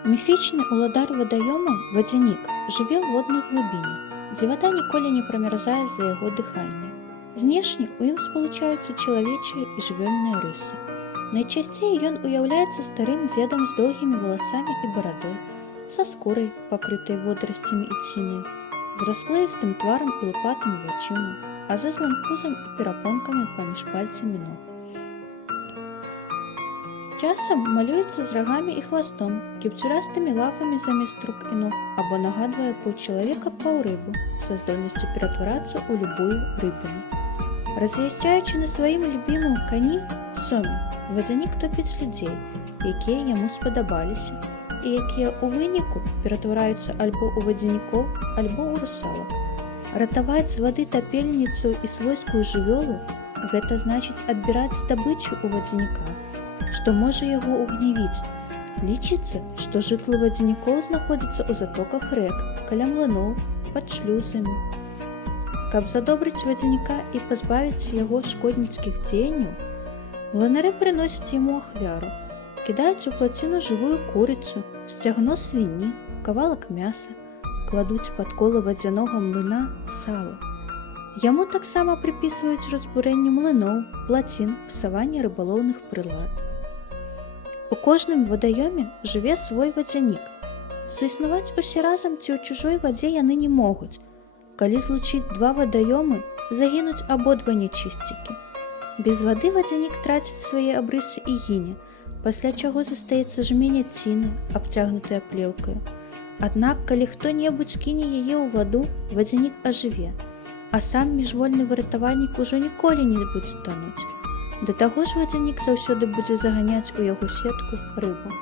Міфічны ўладар вадаёма вадзянік жыве ў водных глыбінях, дзе вада ніколі не прамярзае з-за яго дыхання. Знешне ў ім спалучаюцца чалавечыя і жывёльныя рысы. Найчасцей ён уяўляецца старым дзедам з доўгімі валасамі і барадой, са скурай, пакрытай водарасцямі і цінай, з расплывістым тварам і лупатымі вачыма, а зэзлым пузам і перапонкамі паміж пальцамі ног. Часам малюецца з рагамі і хвастом, кіпцюрастымі лапамі замест рук і ног, або нагадвае паўчалавека паўрыбу са здольнасцю ператварацца ў любую рыбіну. Раз'язджаючы на сваім любімым кані соме, вадзянік топіць людзей, якія яму спадабаліся, і якія ў выніку ператвараюцца альбо ў вадзянікоў, альбо ў русалак. Ратаваць з вады тапельніцу і свойскую жывёлу – гэта значыць адбіраць здабычу ў вадзяніка, што можа яго ўгнявіць. Лічыцца, што жытлы вадзянікоў знаходзяцца ў затоках рэк, каля млыноў, пад шлюзамі. Каб задобрыць вадзяніка і пазбавіць яго шкодніцкіх дзеянняў, млынары прыносяць яму ахвяру, кідаюць у плаціну жывую курыцу, сцягно свінні, кавалак мяса, кладуць пад кола вадзянога млына сала. Яму таксама прыпісваюць разбурэнне млыноў, плацін, псаванне рыбалоўных прылад. У кожным вадаёме жыве свой вадзянік. Суіснаваць усе разам ці ў чужой вадзе яны не могуць. Калі злучыць два вадаёмы, загінуць абодва нячысцікі. Без вады вадзянік траціць свае абрысы і гіне, пасля чаго застаецца жменяціна, абцягнутая плеўкаю. Аднак, калі хто-небудзь кіне яе ў ваду, вадзянік ажыве, а сам міжвольны выратавальнік ужо ніколі не будзе тануць. Да таго ж вадзянік заўсёды будзе заганяць у яго сетку рыбу.